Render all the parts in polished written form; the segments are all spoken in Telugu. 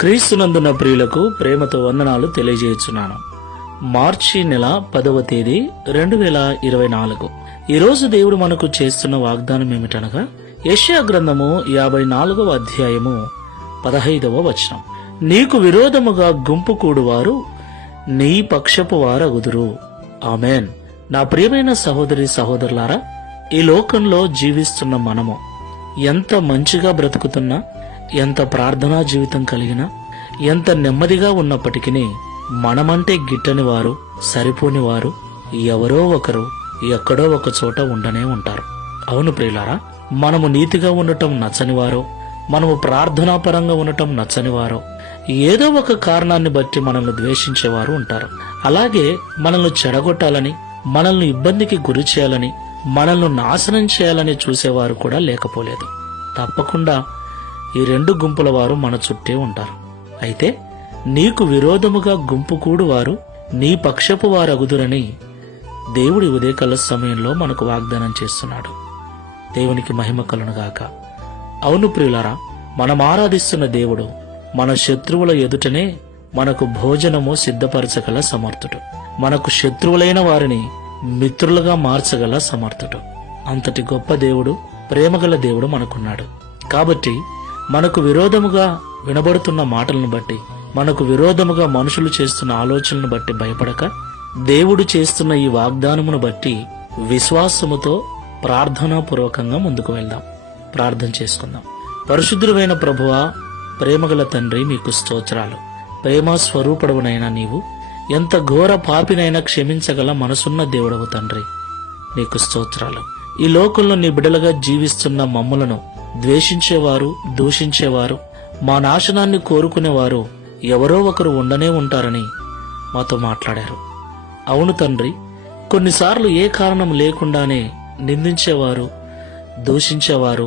క్రీస్తునందున ప్రియులకు ప్రేమతో వందనాలు తెలియజేస్తున్నాను. మార్చి నెల 10వ తేదీ 2024. ఈరోజు దేవుడు మనకు చేస్తున్న వాగ్దానం ఏమిటనగా యెషయా గ్రంథము 54వ అధ్యాయము 15వ వచనం. నీకు విరోధముగా గుంపు కూడువారు నీ పక్షపు వారగుదురు. ఆమెన్. నా ప్రియమైన సహోదరి సహోదరులారా, ఈ లోకంలో జీవిస్తున్న మనము ఎంత మంచిగా బ్రతుకుతున్నా, ఎంత ప్రార్థనా జీవితం కలిగినా, ఎంత నెమ్మదిగా ఉన్నప్పటికీ మనమంటే గిట్టని వారు, సరిపోని వారు ఎవరో ఒకరు ఎక్కడో ఒక చోట ఉండనే ఉంటారు. అవును ప్రియులారా, మనము నీతిగా ఉండటం నచ్చనివారో, మనము ప్రార్థనాపరంగా ఉండటం నచ్చనివారో, ఏదో ఒక కారణాన్ని బట్టి మనల్ని ద్వేషించేవారు ఉంటారు. అలాగే మనల్ని చెడగొట్టాలని, మనల్ని ఇబ్బందికి గురి చేయాలని, మనల్ని నాశనం చేయాలని చూసేవారు కూడా లేకపోలేదు. తప్పకుండా ఈ రెండు గుంపుల వారు మన చుట్టే ఉంటారు. అయితే నీకు విరోధముగా గుంపు కూడు వారు నీ పక్షపు వారగుదురని దేవుడి ఉదయకాల సమయంలో మనకు వాగ్దానం చేస్తున్నాడు. దేవునికి మహిమ కలుగునుగాక. అవును ప్రియులారా, మనం ఆరాధిస్తున్న దేవుడు మన శత్రువుల ఎదుటనే మనకు భోజనము సిద్ధపరచగల సమర్థుడు. మనకు శత్రువులైన వారిని మిత్రులుగా మార్చగల సమర్థుడు. అంతటి గొప్ప దేవుడు, ప్రేమగల దేవుడు మనకున్నాడు. కాబట్టి మనకు విరోధముగా వినబడుతున్న మాటలను బట్టి, మనకు విరోధముగా మనుషులు చేస్తున్న ఆలోచనలను బట్టి భయపడక, దేవుడు చేస్తున్న ఈ వాగ్దానమును బట్టి విశ్వాసముతో ప్రార్థనాపూర్వకంగా ముందుకు వెళ్దాం. ప్రార్థన చేసుకుందాం. పరిశుద్ధుడైన ప్రభువా, ప్రేమగల తండ్రి, మీకు స్తోత్రాలు. ప్రేమ స్వరూపుడవునైనా నీవు ఎంత ఘోర పాపినైనా క్షమించగల మనసున్న దేవుడవు తండ్రి, నీకు స్తోత్రాలు. ఈ లోకంలో నీ బిడ్డలుగా జీవిస్తున్న మమ్ములను ద్వేషించేవారు, దూషించేవారు, మా నాశనాన్ని కోరుకునేవారు ఎవరో ఒకరు ఉండనే ఉంటారని మాతో మాట్లాడారు. అవును తండ్రి, కొన్నిసార్లు ఏ కారణం లేకుండానే నిందించేవారు, దూషించేవారు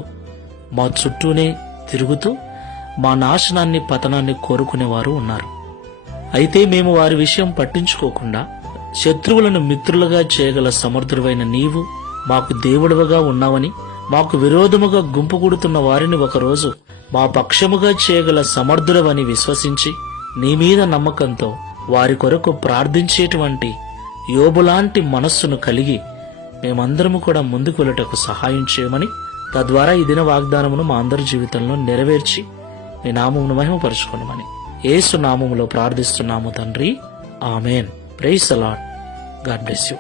మా చుట్టూనే తిరుగుతూ మా నాశనాన్ని, పతనాన్ని కోరుకునేవారు ఉన్నారు. అయితే మేము వారి విషయం పట్టించుకోకుండా శత్రువులను మిత్రులుగా చేయగల సమర్థుడైన నీవు మాకు దేవుడుగా ఉన్నావని, మాకు విరోధముగా గుంపుకూడుతున్న వారిని ఒకరోజు మా పక్షముగా చేయగల సమర్థుడవని విశ్వసించి, నీ మీద నమ్మకంతో వారి కొరకు ప్రార్థించేటువంటి యోబులాంటి మనస్సును కలిగి మేమందరము కూడా ముందుకు వెళ్ళటకు సహాయం చేయమని, తద్వారా ఈ దిన వాగ్దానమును మా అందరి జీవితంలో నెరవేర్చి నీ నామమును మహిమపరచుకొనమని యేసు నామములో ప్రార్థిస్తున్నాము తండ్రి. Amen. Praise the lord. God bless you.